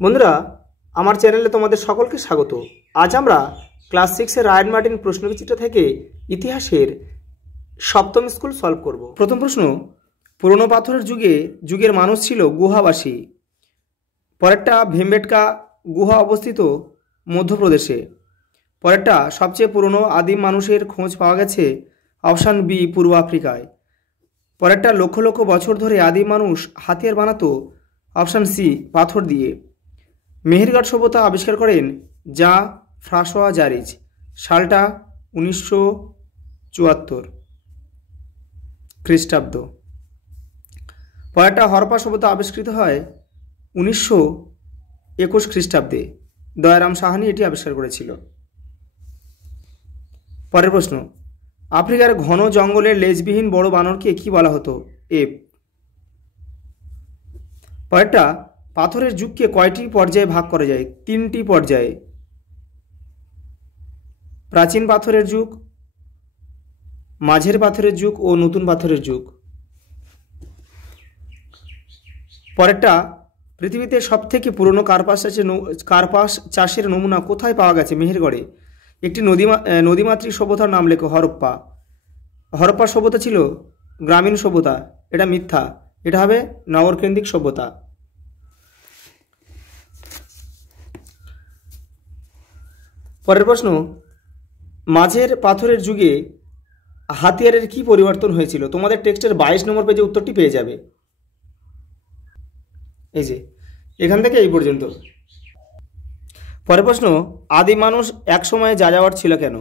বন্ধুরা, আমার চ্যানেলে তোমাদের সকলকে স্বাগত। আজ আমরা ক্লাস 6 এর রায়ান মার্টিন প্রশ্নবিচিত্র থেকে ইতিহাসের সপ্তম স্কুল সলভ করব। প্রথম প্রশ্ন, পুরনো পাথরের যুগের মানুষ ছিল গুহাবাসী। পরেরটা, ভীমবেটকা গুহা অবস্থিত মধ্যপ্রদেশে। পরেরটা, সবচেয়ে পুরনো আদিম মানুষের খোঁজ পাওয়া গেছে অপশান বি, পূর্ব আফ্রিকায়। পরেরটা, লক্ষ লক্ষ বছর ধরে আদিম মানুষ হাতিয়ার বানাতো অপশান সি, পাথর দিয়ে। মেহেরগড় সভ্যতা আবিষ্কার করেন যা ফ্রাঁসোয়া জারিজ। সালটা 1974 খ্রিস্টাব্দ। পরেরটা, হরপ্পা সভ্যতা আবিষ্কৃত হয় 1921 খ্রিস্টাব্দে। দয়ারাম সাহানি এটি আবিষ্কার করেছিল। পরের প্রশ্ন, আফ্রিকার ঘন জঙ্গলের লেজবিহীন বড় বানরকে কি বলা হতো? এফ। পরেরটা, পাথরের যুগকে কয়টি পর্যায়ে ভাগ করা যায়? 3টি পর্যায়ে। প্রাচীন পাথরের যুগ, মাঝের পাথরের যুগ ও নতুন পাথরের যুগ। পরেরটা, পৃথিবীতে সবথেকে পুরনো কার্পাস চাষের নমুনা কোথায় পাওয়া গেছে? মেহেরগড়ে। একটি নদীমাতৃক সভ্যতার নাম লেখো। হরপ্পা। হরপ্পা সভ্যতা ছিল গ্রামীণ সভ্যতা, এটা মিথ্যা, এটা হবে নগরকেন্দ্রিক সভ্যতা। পরের প্রশ্ন, মাঝের পাথরের যুগে হাতিয়ারের কি পরিবর্তন হয়েছিল? তোমাদের টেক্সটের 22 নম্বর পেজে উত্তরটি পেয়ে যাবে। এই যে এখান থেকে এই পর্যন্ত। পরের প্রশ্ন, আদিম মানুষ এক সময়ে যাযাবর ছিল কেন?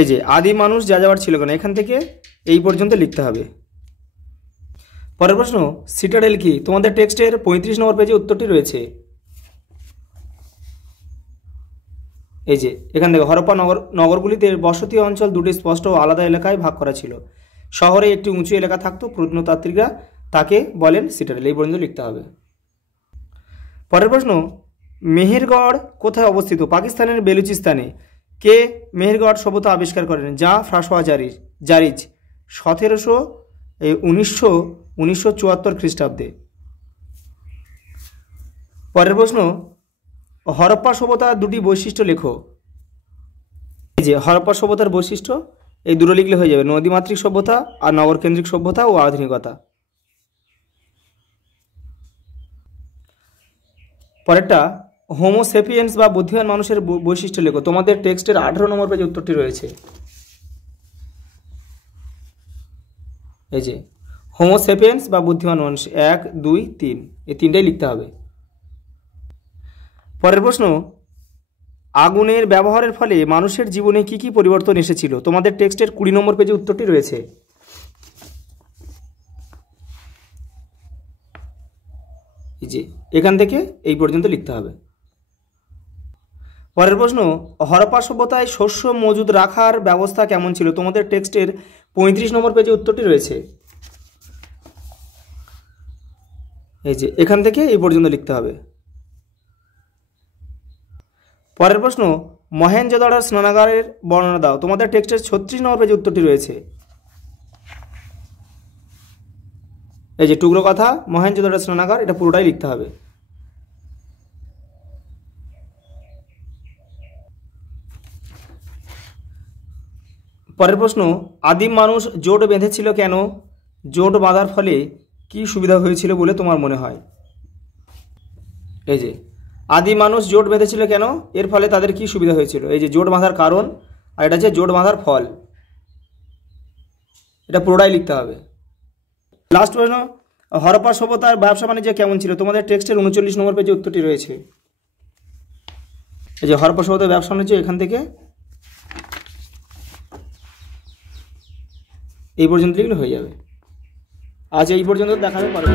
এই যে আদিম মানুষ যাযাবর ছিল কেন, এখান থেকে এই পর্যন্ত লিখতে হবে। পরের প্রশ্ন, সিটাডেল কি? তোমাদের টেক্সটের 35 নম্বর পেজে উত্তরটি রয়েছে। এই যে এখান থেকে হরপ্পা নগরগুলিতে বসতি অঞ্চল দুটি স্পষ্ট ও আলাদা এলাকায় ভাগ করা ছিল। শহরে একটি উঁচু এলাকা থাকতো, প্রত্নতাত্ত্বিকরা তাকে বলেন সিটাডেল। এই পর্যন্ত লিখতে হবে। পরের প্রশ্ন, মেহেরগড় কোথায় অবস্থিত? পাকিস্তানের বেলুচিস্তানে। কে মেহেরগড় সভ্যতা আবিষ্কার করেন? যা ফ্রাঁসোয়া জারিজ। 1974 খ্রিস্টাব্দে। পরের প্রশ্ন, হরপ্পা সভ্যতার দুটি বৈশিষ্ট্য লেখো। এই যে হরপ্পা সভ্যতার বৈশিষ্ট্য, এই দুটো লিখলে হয়ে যাবে, নদীমাতৃক সভ্যতা আর নগরকেন্দ্রিক সভ্যতা ও আধুনিকতা। পরেরটা, হোমো সেপিয়েন্স বা বুদ্ধিমান মানুষের বৈশিষ্ট্য লেখো। তোমাদের টেক্সটের 18 নম্বর পেজে উত্তরটি রয়েছে। এই যে হোমো সেপিয়েন্স বা বুদ্ধিমান মানুষ 1, 2, 3 এই তিনটাই লিখতে হবে। পরের প্রশ্ন, আগুনের ব্যবহারের ফলে মানুষের জীবনে কি কি পরিবর্তন এসেছিল? তোমাদের টেক্সটের 20 নম্বর পেজে উত্তরটি রয়েছে। এই যে এখান থেকে এই পর্যন্ত লিখতে হবে। পরের প্রশ্ন, হরপ্পা সভ্যতায় শস্য মজুদ রাখার ব্যবস্থা কেমন ছিল? তোমাদের টেক্সটের 35 নম্বর পেজে উত্তরটি রয়েছে। এই যে এখান থেকে এই পর্যন্ত লিখতে হবে। পরের প্রশ্ন, মহেঞ্জোদারোর স্নানাগারের বর্ণনা দাও। তোমাদের টেক্সটের 36 নম্বর পেজে উত্তরটি রয়েছে। এই যে টুকরো কথা, মহেঞ্জোদারোর স্নানাগার, এটা পুরোটাই লিখতে হবে। পরের প্রশ্ন, আদিম মানুষ জোট বেঁধেছিল কেন? জোট বাঁধার ফলে কি সুবিধা হয়েছিল বলে তোমার মনে হয়? এই যে আদিম মানুষ জোট বেঁধেছিল কেন, এর ফলে তাদের কি সুবিধা হয়েছিল? এই যে জোট বাঁধার কারণ, আর এটা হচ্ছে জোট বাঁধার ফল, এটা পুরোটাই লিখতে হবে। লাস্ট প্রশ্ন, হরপ্পা সভ্যতার ব্যবসা বাণিজ্য কেমন ছিল? তোমাদের টেক্সটের 39 নম্বর পেজে উত্তরটি রয়েছে। এই যে হরপ্পা সভ্যতার ব্যবসা বাণিজ্য, এখান থেকে এই পর্যন্ত লিখলে হয়ে যাবে। আজ এই পর্যন্ত, দেখা হবে পরে।